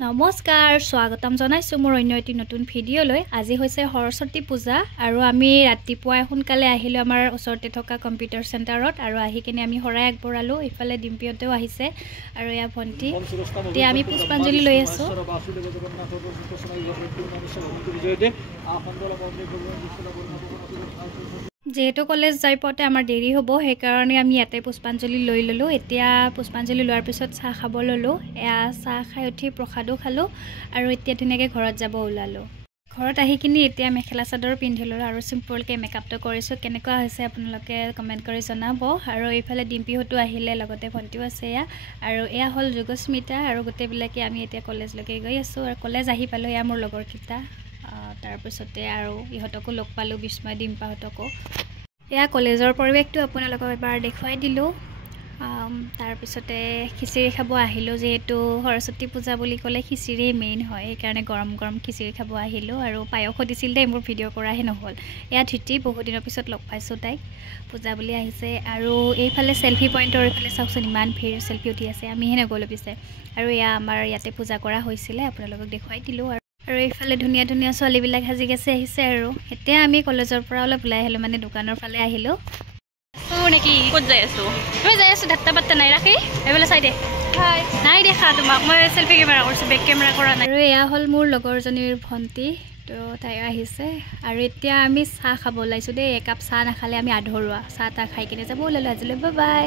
নমস্কাৰ স্বাগতম জনাইছো মোৰ অন্য এটি নতুন ভিডিঅ'লৈ। আজি হৈছে সৰস্বতী পূজা আৰু আমি ৰাতিপুৱা সোনকালে আহিলো আমাৰ ওচৰতে থকা কম্পিউটাৰ চেণ্টাৰত আৰু আহি কিনে আমি শৰাই আগবঢ়ালো। ইফালে ডিম্পিহঁতেও আহিছে আৰু এয়া ভণ্টি। এতিয়া আমি পুষ্পাঞ্জলি লৈ আছো। যেহেতু কলেজ যাই পাওঁতে আমাৰ দেৰি হ'ব সেইকাৰণে আমি ইয়াতে পুষ্পাঞ্জলি লৈ ল'লোঁ। এতিয়া পুষ্পাঞ্জলি লোৱাৰ পিছত চাহ খাব ল'লোঁ। এয়া চাহ খাই উঠি প্ৰসাদো খালোঁ আৰু এতিয়া ধুনীয়াকৈ ঘৰত যাব ওলালোঁ। ঘৰত আহি কিনি এতিয়া মেখেলা চাদৰ পিন্ধি ল'লোঁ আৰু চিম্পলকৈ মেকআপটো কৰিছোঁ। কেনেকুৱা হৈছে আপোনালোকে কমেণ্ট কৰি জনাব। আৰু এইফালে ডিম্পিহঁতো আহিলে, লগতে ভণ্টিও আছে এয়া। আৰু এয়া হ'ল যোগস্মিতা আৰু গোটেইবিলাকে আমি এতিয়া কলেজলৈকে গৈ আছোঁ। আৰু কলেজ আহি পালোঁ, এয়া মোৰ লগৰকেইটা। তাৰপিছতে আৰু ইহঁতকো লগ পালোঁ, বিস্ময় ডিম্পাহঁতকো। এয়া কলেজৰ পৰিৱেশটো আপোনালোকক এবাৰ দেখুৱাই দিলোঁ। তাৰপিছতে খিচিৰি খাব আহিলোঁ। যিহেতু সৰস্বতী পূজা বুলি ক'লে খিচিৰি মেইন হয়, সেইকাৰণে গৰম গৰম খিচিৰি খাব আহিলোঁ। আৰু পায়সো দিছিল দেই, মোৰ ভিডিঅ' কৰাহে নহ'ল। এয়া ধৃতি, বহুত দিনৰ পিছত লগ পাইছোঁ তাইক, পূজা বুলি আহিছে। আৰু এইফালে চেল্ফি পইণ্টৰ এইফালে চাওকচোন, ইমান ভিৰ, চেল্ফি উঠি আছে। আমিহে নগ'লোঁ পিছে। আৰু এয়া আমাৰ ইয়াতে পূজা কৰা হৈছিলে, আপোনালোকক দেখুৱাই দিলোঁ। আৰু এইফালে ধুনীয়া ধুনীয়া ছোৱালীবিলাক সাজি কাচি আহিছে। আৰু এতিয়া আমি কলেজৰ পৰা অলপ ওলাই আহিলোঁ, মানে দোকানৰ ফালে আহিলোঁ। নেকি ক'ত যাই আছোঁ? মই যাই আছোঁ, ধাত্তা পাত্তা নাই ৰাখি এইফালে চাই দে। নাই দেখা তোমাক, মই চেল্ফি কেমেৰা কৰিছোঁ, বেক কেমেৰা কৰা নাই। আৰু এয়া হ'ল মোৰ লগৰজনীৰ ভণ্টি, তো তাই আহিছে। আৰু এতিয়া আমি চাহ খাব ওলাইছোঁ দেই। একাপ চাহ নাখালে আমি আধৰুৱা। চাহ তাহ খাই কিনে যাব ওলালোঁ আজিলৈ। Bye bye.